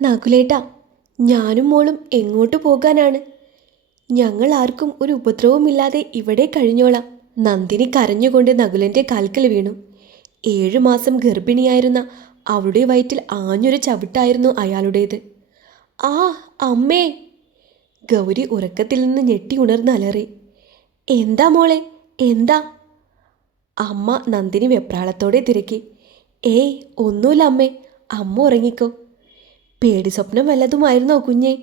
നകുലേട്ടാ, ഞാനും മോളും എങ്ങോട്ട് പോകാനാണ്? ഞങ്ങൾ ആർക്കും ഒരു ഉപദ്രവമില്ലാതെ ഇവിടെ കഴിഞ്ഞോളാം. നന്ദിനി കരഞ്ഞുകൊണ്ട് നകുലൻ്റെ കാൽക്കൽ വീണു. 7 മാസം ഗർഭിണിയായിരുന്ന അവളുടെ വയറ്റിൽ ആഞ്ഞൊരു ചവിട്ടായിരുന്നു അയാളുടേത്. ആ അമ്മേ! ഗൗരി ഉറക്കത്തിൽ നിന്ന് ഞെട്ടി ഉണർന്ന് അലറി. എന്താ മോളെ, എന്താ? അമ്മ നന്ദിനി വെപ്രാളത്തോടെ തിരക്കി. ഏയ്, ഒന്നുമില്ല അമ്മേ, അമ്മ ഉറങ്ങിക്കോ. പേടി സ്വപ്നം വല്ലതുമായിരുന്നോ കുഞ്ഞെ?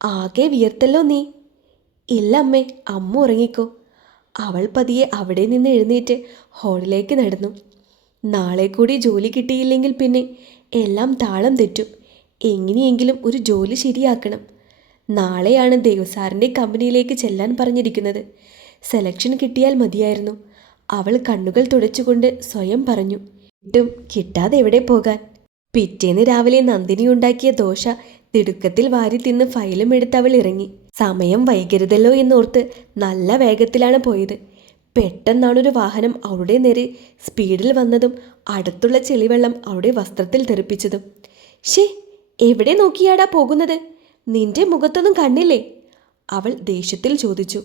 ആകെ വിയർത്തല്ലോ നീ. ഇല്ല അമ്മേ, അമ്മ ഉറങ്ങിക്കോ. അവൾ പതിയെ അവിടെ നിന്ന് എഴുന്നേറ്റ് ഹാളിലേക്ക് നടന്നു. നാളെ കൂടി ജോലി കിട്ടിയില്ലെങ്കിൽ പിന്നെ എല്ലാം താളം തെറ്റും. എങ്ങനെയെങ്കിലും ഒരു ജോലി ശരിയാക്കണം. നാളെയാണ് ദേവസാറിൻ്റെ കമ്പനിയിലേക്ക് ചെല്ലാൻ പറഞ്ഞിരിക്കുന്നത്. സെലക്ഷൻ കിട്ടിയാൽ മതിയായിരുന്നു. അവൾ കണ്ണുകൾ തുടച്ചുകൊണ്ട് സ്വയം പറഞ്ഞു. കിട്ടാതെ എവിടെ പോകാൻ? പിറ്റേന്ന് രാവിലെ നന്ദിനി ഉണ്ടാക്കിയ ദോശ തിടുക്കത്തിൽ വാരി തിന്ന് ഫയലും എടുത്ത് അവൾ ഇറങ്ങി. സമയം വൈകരുതല്ലോ എന്നോർത്ത് നല്ല വേഗത്തിലാണ് പോയത്. പെട്ടെന്നാണൊരു വാഹനം അവളുടെ നേരെ സ്പീഡിൽ വന്നതും അടുത്തുള്ള ചെളിവെള്ളം അവളുടെ വസ്ത്രത്തിൽ തെറിപ്പിച്ചതും. ഷേ, എവിടെ നോക്കിയാടാ പോകുന്നത്? നിന്റെ മുഖത്തൊന്നും കണ്ണില്ലേ? അവൾ ദേഷ്യത്തിൽ ചോദിച്ചു.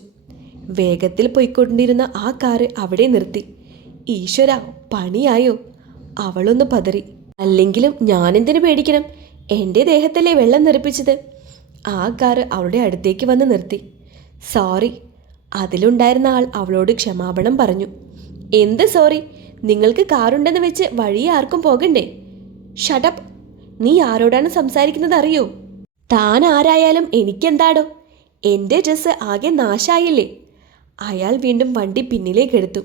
വേഗത്തിൽ പോയിക്കൊണ്ടിരുന്ന ആ കാറ് അവിടെ നിർത്തി. ഈശ്വര, പണിയായോ? അവളൊന്ന് പതറി. അല്ലെങ്കിലും ഞാനെന്തിനു പേടിക്കണം? എൻ്റെ ദേഹത്തല്ലേ വെള്ളം തെറിപ്പിച്ചത്. ആ കാറ് അവളുടെ അടുത്തേക്ക് വന്ന് നിർത്തി. സോറി. അതിലുണ്ടായിരുന്ന ആൾ അവളോട് ക്ഷമാപണം പറഞ്ഞു. എന്ത് സോറി? നിങ്ങൾക്ക് കാറുണ്ടെന്ന് വെച്ച് വഴിയെ ആർക്കും പോകണ്ടേ? ഷട്ടപ്പ്! നീ ആരോടാണ് സംസാരിക്കുന്നത് അറിയോ? താൻ ആരായാലും എനിക്കെന്താടോ? എൻ്റെ ഡ്രസ്സ് ആകെ നാശായില്ലേ? അയാൾ വീണ്ടും വണ്ടി പിന്നിലേക്കെടുത്തു.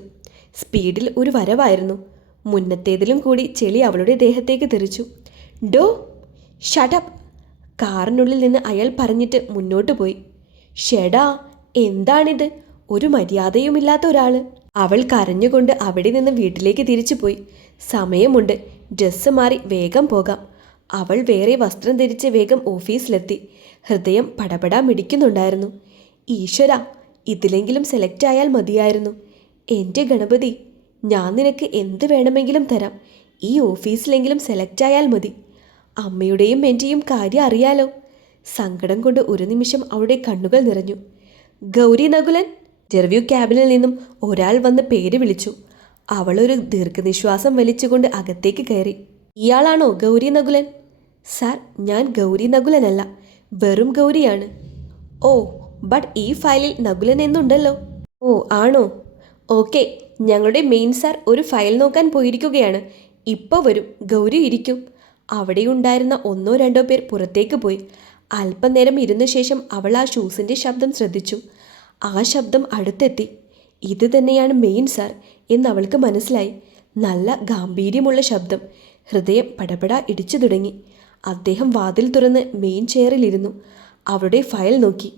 സ്പീഡിൽ ഒരു വരവായിരുന്നു. മുന്നത്തേതിലും കൂടി ചെളി അവളുടെ ദേഹത്തേക്ക് തെറിച്ചു. ഡോ, ഷട്ടപ്പ്! കാറിനുള്ളിൽ നിന്ന് അയാൾ പറഞ്ഞിട്ട് മുന്നോട്ട് പോയി. ഷെടാ, എന്താണിത്? ഒരു മര്യാദയുമില്ലാത്ത ഒരാൾ. അവൾ കരഞ്ഞുകൊണ്ട് അവിടെ നിന്ന് വീട്ടിലേക്ക് തിരിച്ചുപോയി. സമയമുണ്ട്, ഡ്രസ്സ് മാറി വേഗം പോകാം. അവൾ വേറെ വസ്ത്രം ധരിച്ച് വേഗം ഓഫീസിലെത്തി. ഹൃദയം പടപടാ മിടിക്കുന്നുണ്ടായിരുന്നു. ഈശ്വര, ഇതിലെങ്കിലും സെലക്ട് ആയാൽ മതിയായിരുന്നു. എൻ്റെ ഗണപതി, ഞാൻ നിനക്ക് എന്ത് വേണമെങ്കിലും തരാം. ഈ ഓഫീസിലെങ്കിലും സെലക്ട് ആയാൽ മതി. അമ്മയുടെയും എൻ്റെയും കാര്യം അറിയാലോ. സങ്കടം കൊണ്ട് ഒരു നിമിഷം അവളുടെ കണ്ണുകൾ നിറഞ്ഞു. ഗൗരി നകുലൻ! ഇന്റർവ്യൂ ക്യാബിനിൽ നിന്നും ഒരാൾ വന്ന് പേര് വിളിച്ചു. അവളൊരു ദീർഘനിശ്വാസം വലിച്ചുകൊണ്ട് അകത്തേക്ക് കയറി. ഇയാളാണോ ഗൗരി നകുലൻ? സാർ, ഞാൻ ഗൗരി നകുലനല്ല, വെറും ഗൗരിയാണ്. ഓ, ബട്ട് ഈ ഫയലിൽ നകുലൻ എന്നുണ്ടല്ലോ. ഓ ആണോ? ഓക്കെ, ഞങ്ങളുടെ മെയിൻ സാർ ഒരു ഫയൽ നോക്കാൻ പോയിരിക്കുകയാണ്. ഇപ്പോൾ വരും. ഗൗരി ഇരിക്കും. അവിടെയുണ്ടായിരുന്ന 1-2 പേർ പുറത്തേക്ക് പോയി. അല്പനേരം ഇരുന്ന ശേഷം അവൾ ആ ഷൂസിൻ്റെ ശബ്ദം ശ്രദ്ധിച്ചു. ആ ശബ്ദം അടുത്തെത്തി. ഇത് തന്നെയാണ് മെയിൻ സാർ എന്നവൾക്ക് മനസ്സിലായി. നല്ല ഗാംഭീര്യമുള്ള ശബ്ദം. ഹൃദയം പടപടാ ഇടിച്ചു തുടങ്ങി. അദ്ദേഹം വാതിൽ തുറന്ന് മെയിൻ ചെയറിലിരുന്നു. അവളുടെ ഫയൽ നോക്കി.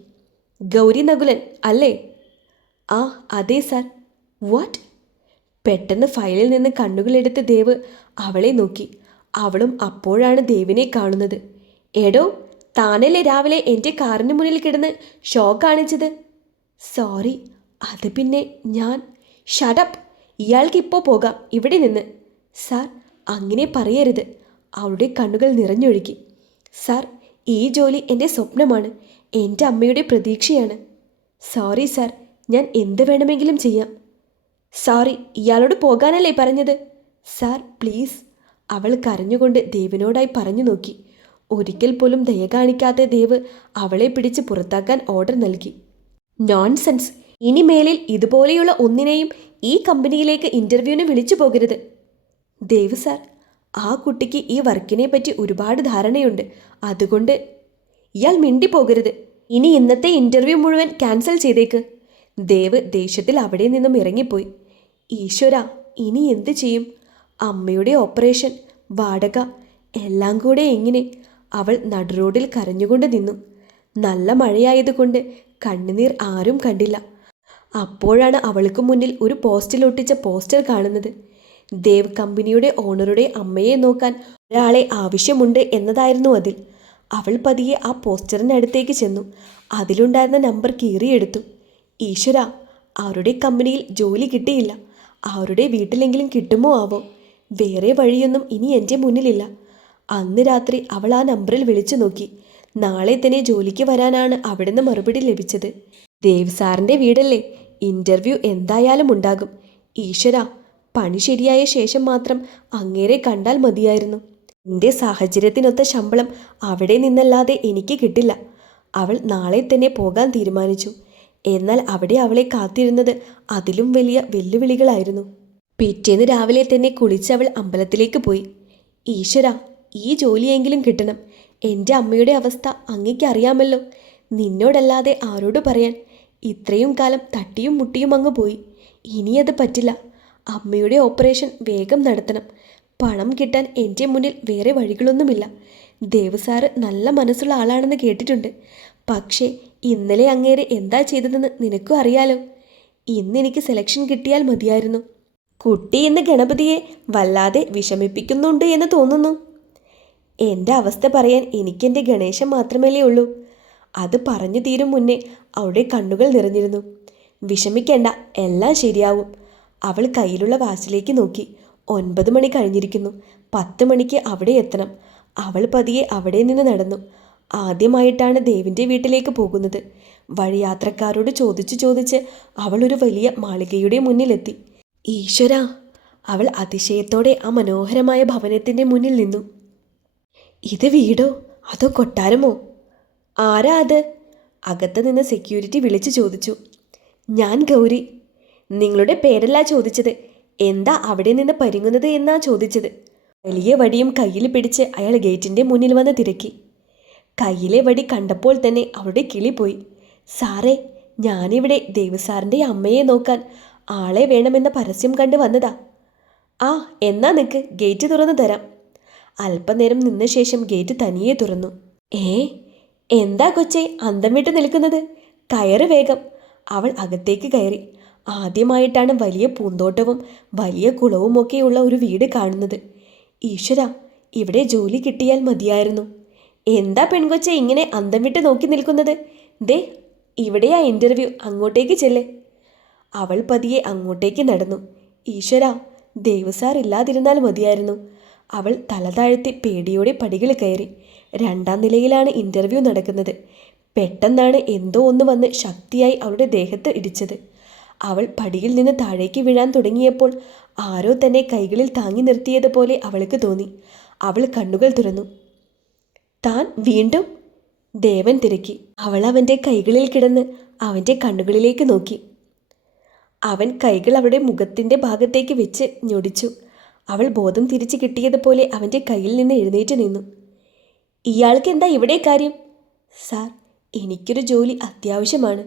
ഗൗരി നകുലൻ അല്ലേ? ആ അതെ സാർ. വാട്ട്? പെട്ടെന്ന് ഫയലിൽ നിന്ന് കണ്ണുകളെടുത്ത് ദേവ് അവളെ നോക്കി. അവളും അപ്പോഴാണ് ദേവിനെ കാണുന്നത്. എടോ, താനല്ലേ രാവിലെ എൻ്റെ കാറിന് മുന്നിൽ കിടന്ന് ഷോ കാണിച്ചത്? സോറി, അത് പിന്നെ ഞാൻ. ഷട്ടപ്പ്! ഇയാൾക്കിപ്പോൾ പോകാം ഇവിടെ നിന്ന്. സാർ, അങ്ങനെ പറയരുത്. അവളുടെ കണ്ണുകൾ നിറഞ്ഞൊഴുകി. സാർ, ഈ ജോലി എൻ്റെ സ്വപ്നമാണ്, എൻ്റെ അമ്മയുടെ പ്രതീക്ഷയാണ്. സോറി സാർ, ഞാൻ എന്ത് വേണമെങ്കിലും ചെയ്യാം. സോറി, ഇയാളോട് പോകാനല്ലേ പറഞ്ഞത്? Sir please. അവൾ കരഞ്ഞുകൊണ്ട് ദേവിനോടായി പറഞ്ഞു നോക്കി. ഒരിക്കൽ പോലും ദയ കാണിക്കാത്ത ദേവ് അവളെ പിടിച്ച് പുറത്താക്കാൻ ഓർഡർ നൽകി. നോൺസെൻസ്! ഇനിമേലിൽ ഇതുപോലെയുള്ള ഒന്നിനെയും ഈ കമ്പനിയിലേക്ക് ഇൻ്റർവ്യൂവിന് വിളിച്ചു പോകരുത്. ദേവ് സാർ, ആ കുട്ടിക്ക് ഈ വർക്കിനെ പറ്റി ഒരുപാട് ധാരണയുണ്ട്. അതുകൊണ്ട് ഇയാൾ മിണ്ടിപ്പോകരുത്. ഇനി ഇന്നത്തെ ഇൻ്റർവ്യൂ മുഴുവൻ ക്യാൻസൽ ചെയ്തേക്ക്. ദേവ് ദേഷ്യത്തിൽ അവിടെ നിന്നും ഇറങ്ങിപ്പോയി. ഈശ്വര, ഇനി എന്ത് ചെയ്യും? അമ്മയുടെ ഓപ്പറേഷൻ, വാടക, എല്ലാം കൂടെ എങ്ങനെ? അവൾ നടുറോഡിൽ കരഞ്ഞുകൊണ്ട് നിന്നു. നല്ല മഴയായതുകൊണ്ട് കണ്ണുനീർ ആരും കണ്ടില്ല. അപ്പോഴാണ് അവൾക്ക് മുന്നിൽ ഒരു പോസ്റ്റിൽ ഒട്ടിച്ച പോസ്റ്റർ കാണുന്നത്. ദേവ് കമ്പനിയുടെ ഓണറുടെ അമ്മയെ നോക്കാൻ ഒരാളെ ആവശ്യമുണ്ട് എന്നതായിരുന്നു അതിൽ. അവൾ പതിയെ ആ പോസ്റ്ററിനടുത്തേക്ക് ചെന്നു. അതിലുണ്ടായിരുന്ന നമ്പർ കീറിയെടുത്തു. ഈശ്വര, അവരുടെ കമ്പനിയിൽ ജോലി കിട്ടിയില്ല. അവരുടെ വീട്ടിലെങ്കിലും കിട്ടുമോ ആവോ? വേറെ വഴിയൊന്നും ഇനി എൻ്റെ മുന്നിലില്ല. അന്ന് രാത്രി അവൾ ആ നമ്പറിൽ വിളിച്ചു നോക്കി. നാളെ തന്നെ ജോലിക്ക് വരാനാണ് അവിടുന്ന് മറുപടി ലഭിച്ചത്. ദേവ് സാറിൻ്റെ വീടല്ലേ, ഇൻ്റർവ്യൂ എന്തായാലും ഉണ്ടാകും. ഈശ്വര, പണി ശരിയായ ശേഷം മാത്രം അങ്ങേരെ കണ്ടാൽ മതിയായിരുന്നു. എൻ്റെ സാഹചര്യത്തിനൊത്ത ശമ്പളം അവിടെ നിന്നല്ലാതെ എനിക്ക് കിട്ടില്ല. അവൾ നാളെ തന്നെ പോകാൻ തീരുമാനിച്ചു. എന്നാൽ അവിടെ അവളെ കാത്തിരുന്നത് അതിലും വലിയ വെല്ലുവിളികളായിരുന്നു. പിറ്റേന്ന് രാവിലെ തന്നെ കുളിച്ചവൾ അമ്പലത്തിലേക്ക് പോയി. ഈശ്വര, ഈ ജോലിയെങ്കിലും കിട്ടണം. എൻ്റെ അമ്മയുടെ അവസ്ഥ അങ്ങയ്ക്ക് അറിയാമല്ലോ. നിന്നോടല്ലാതെ ആരോട് പറയാൻ? ഇത്രയും കാലം തട്ടിയും മുട്ടിയും അങ്ങ് പോയി. ഇനിയത് പറ്റില്ല. അമ്മയുടെ ഓപ്പറേഷൻ വേഗം നടത്തണം. പണം കിട്ടാൻ എൻ്റെ മുന്നിൽ വേറെ വഴികളൊന്നുമില്ല. ദേവ് സാറ് നല്ല മനസ്സുള്ള ആളാണെന്ന് കേട്ടിട്ടുണ്ട്. പക്ഷേ ഇന്നലെ അങ്ങേരെ എന്താ ചെയ്തതെന്ന് നിനക്കും അറിയാലോ. ഇന്നെനിക്ക് സെലക്ഷൻ കിട്ടിയാൽ മതിയായിരുന്നു. കുട്ടി ഇന്ന് ഗണപതിയെ വല്ലാതെ വിഷമിപ്പിക്കുന്നുണ്ട് എന്ന് തോന്നുന്നു. എൻ്റെ അവസ്ഥ പറയാൻ എനിക്കെൻ്റെ ഗണേശൻ മാത്രമല്ലേ ഉള്ളൂ. അത് പറഞ്ഞു തീരും മുന്നേ അവളുടെ കണ്ണുകൾ നിറഞ്ഞിരുന്നു. വിഷമിക്കേണ്ട, എല്ലാം ശരിയാവും. അവൾ കയ്യിലുള്ള വാച്ചിലേക്ക് നോക്കി. 9 മണി കഴിഞ്ഞിരിക്കുന്നു. 10 മണിക്ക് അവിടെ എത്തണം. അവൾ പതിയെ അവിടെ നിന്ന് നടന്നു. ആദ്യമായിട്ടാണ് ദേവിൻ്റെ വീട്ടിലേക്ക് പോകുന്നത്. വഴിയാത്രക്കാരോട് ചോദിച്ച് അവൾ ഒരു വലിയ മാളികയുടെ മുന്നിലെത്തി. ഈശ്വര, അവൾ അതിശയത്തോടെ ആ മനോഹരമായ ഭവനത്തിൻ്റെ മുന്നിൽ നിന്നു. ഇത് വീടോ അതോ കൊട്ടാരമോ? ആരാ അത്? അകത്ത് നിന്ന് സെക്യൂരിറ്റി വിളിച്ചു ചോദിച്ചു. ഞാൻ ഗൗരി. നിങ്ങളുടെ പേരല്ല ചോദിച്ചത്, എന്താ അവിടെ നിന്ന് പരിങ്ങുന്നത് എന്നാ ചോദിച്ചത്. വലിയ വടിയും കയ്യിൽ പിടിച്ച് അയാൾ ഗേറ്റിൻ്റെ മുന്നിൽ വന്ന് തിരക്കി. കയ്യിലെ വടി കണ്ടപ്പോൾ തന്നെ അവളുടെ കിളി പോയി. സാറേ, ഞാനിവിടെ ദേവസാറിൻ്റെ അമ്മയെ നോക്കാൻ ആളെ വേണമെന്ന പരസ്യം കണ്ട് വന്നതാ. ആ, എന്നാ നിൽക്ക്, ഗേറ്റ് തുറന്നു തരാം. അല്പനേരം നിന്ന ശേഷം ഗേറ്റ് തനിയെ തുറന്നു. എന്താ കൊച്ചേ അന്തം വിട്ട് നിൽക്കുന്നത്? കയറ് വേഗം. അവൾ അകത്തേക്ക് കയറി. ആദ്യമായിട്ടാണ് വലിയ പൂന്തോട്ടവും വലിയ കുളവുമൊക്കെയുള്ള ഒരു വീട് കാണുന്നത്. ഈശ്വര, ഇവിടെ ജോലി കിട്ടിയാൽ മതിയായിരുന്നു. എന്താ പെൺകൊച്ചെ ഇങ്ങനെ അന്തം വിട്ട് നോക്കി നിൽക്കുന്നത്? ദേ, ഇവിടെയാ ഇൻ്റർവ്യൂ, അങ്ങോട്ടേക്ക് ചെല്ല്. അവൾ പതിയെ അങ്ങോട്ടേക്ക് നടന്നു. ഈശ്വര, ദേവസാർ ഇല്ലാതിരുന്നാൽ മതിയായിരുന്നു. അവൾ തല താഴ്ത്തി പേടിയോടെ പടികൾ കയറി. 2ാം നിലയിലാണ് ഇൻ്റർവ്യൂ നടക്കുന്നത്. പെട്ടെന്നാണ് എന്തോ ഒന്ന് വന്ന് ശക്തിയായി അവളുടെ ദേഹത്ത് ഇടിച്ചത്. അവൾ പടിയിൽ നിന്ന് താഴേക്ക് വീഴാൻ തുടങ്ങിയപ്പോൾ ആരോ തന്നെ കൈകളിൽ താങ്ങി നിർത്തിയതുപോലെ അവൾക്ക് തോന്നി. അവൾ കണ്ണുകൾ തുറന്നു. താൻ വീണ്ടും? ദേവൻ തിരക്കി. അവൾ അവൻ്റെ കൈകളിൽ കിടന്ന് അവൻ്റെ കണ്ണുകളിലേക്ക് നോക്കി. അവൻ കൈകൾ അവളുടെ മുഖത്തിൻ്റെ ഭാഗത്തേക്ക് വെച്ച് ഞൊടിച്ചു. അവൾ ബോധം തിരിച്ചു കിട്ടിയതുപോലെ അവൻ്റെ കയ്യിൽ നിന്ന് എഴുന്നേറ്റ് നിന്നു. ഇയാൾക്ക് എന്താ ഇവിടെ കാര്യം? സാർ, എനിക്കൊരു ജോലി അത്യാവശ്യമാണ്.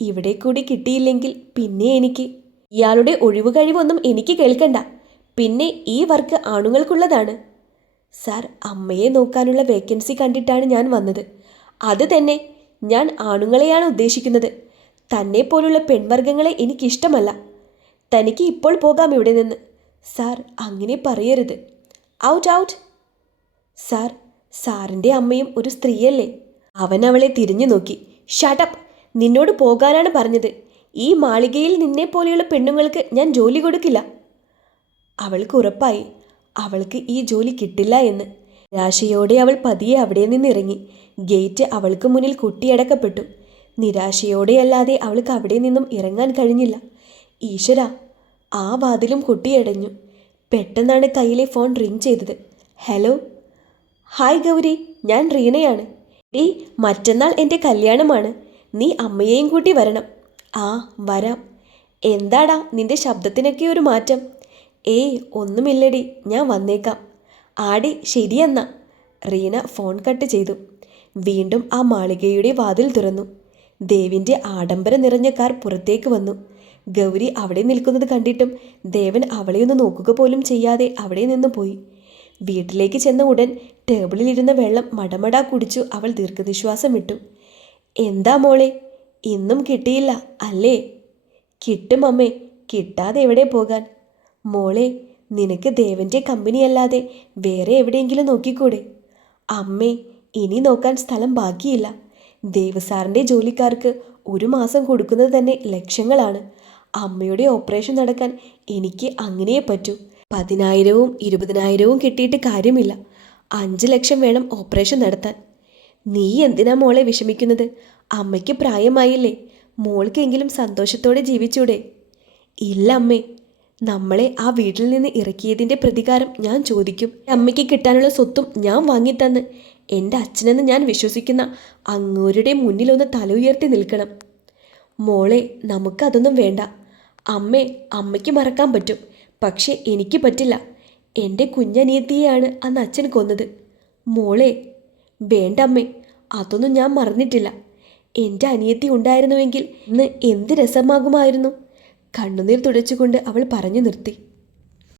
ഇവിടെ കൂടി കിട്ടിയില്ലെങ്കിൽ പിന്നെ എനിക്ക്... ഇയാളുടെ ഒഴിവു കഴിവൊന്നും എനിക്ക് കേൾക്കണ്ട. പിന്നെ ഈ വർക്ക് ആണുങ്ങൾക്കുള്ളതാണ്. സാർ, അമ്മയെ നോക്കാനുള്ള വേക്കൻസി കണ്ടിട്ടാണ് ഞാൻ വന്നത്. അത് തന്നെ, ഞാൻ ആണുങ്ങളെയാണ് ഉദ്ദേശിക്കുന്നത്. തന്നെ പോലുള്ള പെൺവർഗങ്ങളെ എനിക്കിഷ്ടമല്ല. തനിക്ക് ഇപ്പോൾ പോകാം ഇവിടെ നിന്ന്. സാർ, അങ്ങനെ പറയരുത്. Out out. സാർ, സാറിൻ്റെ അമ്മയും ഒരു സ്ത്രീയല്ലേ? അവൻ അവളെ തിരിഞ്ഞു നോക്കി. ഷട്ടപ്പ്, നിന്നോട് പോകാനാണ് പറഞ്ഞത്. ഈ മാളികയിൽ നിന്നെപ്പോലെയുള്ള പെണ്ണുങ്ങൾക്ക് ഞാൻ ജോലി കൊടുക്കില്ല. അവൾക്ക് ഉറപ്പായി അവൾക്ക് ഈ ജോലി കിട്ടില്ല എന്ന്. നിരാശയോടെ അവൾ പതിയെ അവിടെ നിന്നിറങ്ങി. ഗേറ്റ് അവൾക്ക് മുന്നിൽ കൊട്ടിയടക്കപ്പെട്ടു. നിരാശയോടെയല്ലാതെ അവൾക്ക് അവിടെ നിന്നും ഇറങ്ങാൻ കഴിഞ്ഞില്ല. ഈശ്വര, ആ വാതിലും കൊട്ടിയടഞ്ഞു. പെട്ടെന്നാണ് കയ്യിലെ ഫോൺ റിങ് ചെയ്തത്. ഹലോ. ഹായ് ഗൗരി, ഞാൻ റീനയാണ്. മറ്റന്നാൾ എൻ്റെ കല്യാണമാണ്. നീ അമ്മയെയും കൂട്ടി വരണം. ആ, വരാം. എന്താടാ നിന്റെ ശബ്ദത്തിനൊക്കെ ഒരു മാറ്റം? ഒന്നുമില്ലടി, ഞാൻ വന്നേക്കാം. ആടി, ശരിയെന്നാ. റീന ഫോൺ കട്ട് ചെയ്തു. വീണ്ടും ആ മാളികയുടെ വാതിൽ തുറന്നു. ദേവിൻ്റെ ആഡംബരം നിറഞ്ഞ കാർ പുറത്തേക്ക് വന്നു. ഗൗരി അവിടെ നിൽക്കുന്നത് കണ്ടിട്ടും ദേവൻ അവളെയൊന്ന് നോക്കുക പോലും ചെയ്യാതെ അവിടെ നിന്ന് പോയി. വീട്ടിലേക്ക് ചെന്ന ഉടൻ ടേബിളിലിരുന്ന വെള്ളം മടമടാ കുടിച്ചു അവൾ ദീർഘനിശ്വാസം വിട്ടു. എന്താ മോളെ, ഇന്നും കിട്ടിയില്ല അല്ലേ? കിട്ടും അമ്മേ, കിട്ടാതെ എവിടെ പോകാൻ? മോളെ, നിനക്ക് ദേവൻ്റെ കമ്പനിയല്ലാതെ വേറെ എവിടെയെങ്കിലും നോക്കിക്കൂടെ? അമ്മേ, ഇനി നോക്കാൻ സ്ഥലം ബാക്കിയില്ല. ദേവസാറിൻ്റെ ജോലിക്കാർക്ക് 1 മാസം കൊടുക്കുന്നത് തന്നെ ലക്ഷങ്ങളാണ്. അമ്മയുടെ ഓപ്പറേഷൻ നടക്കാൻ എനിക്ക് അങ്ങനെയേ പറ്റൂ. 10,000-ഉം 20,000-ഉം കിട്ടിയിട്ട് കാര്യമില്ല. 5 ലക്ഷം വേണം ഓപ്പറേഷൻ നടത്താൻ. നീ എന്തിനാ മോളെ വിഷമിക്കുന്നത്? അമ്മയ്ക്ക് പ്രായമായില്ലേ, മോൾക്കെങ്കിലും സന്തോഷത്തോടെ ജീവിച്ചൂടെ? ഇല്ല അമ്മേ, നമ്മളെ ആ വീട്ടിൽ നിന്ന് ഇറക്കിയതിൻ്റെ പ്രതികാരം ഞാൻ ചോദിക്കും. അമ്മയ്ക്ക് കിട്ടാനുള്ള സ്വത്തും ഞാൻ വാങ്ങിത്തന്ന് എൻ്റെ അച്ഛനെന്ന് ഞാൻ വിശ്വസിക്കുന്ന അങ്ങോരുടെ മുന്നിലൊന്ന് തല ഉയർത്തി നിൽക്കണം. മോളെ, നമുക്കതൊന്നും വേണ്ട. അമ്മയ്ക്ക് മറക്കാൻ പറ്റും, പക്ഷേ എനിക്ക് പറ്റില്ല. എൻ്റെ കുഞ്ഞനിയത്തിയെയാണ് അന്ന് അച്ഛൻ കൊന്നത്. മോളെ, വേണ്ട അമ്മേ, അതൊന്നും ഞാൻ മറന്നിട്ടില്ല. എൻ്റെ അനിയത്തി ഉണ്ടായിരുന്നുവെങ്കിൽ ഇന്ന് എന്ത് രസമാകുമായിരുന്നു. കണ്ണുനീർ തുടച്ചുകൊണ്ട് അവൾ പറഞ്ഞു നിർത്തി.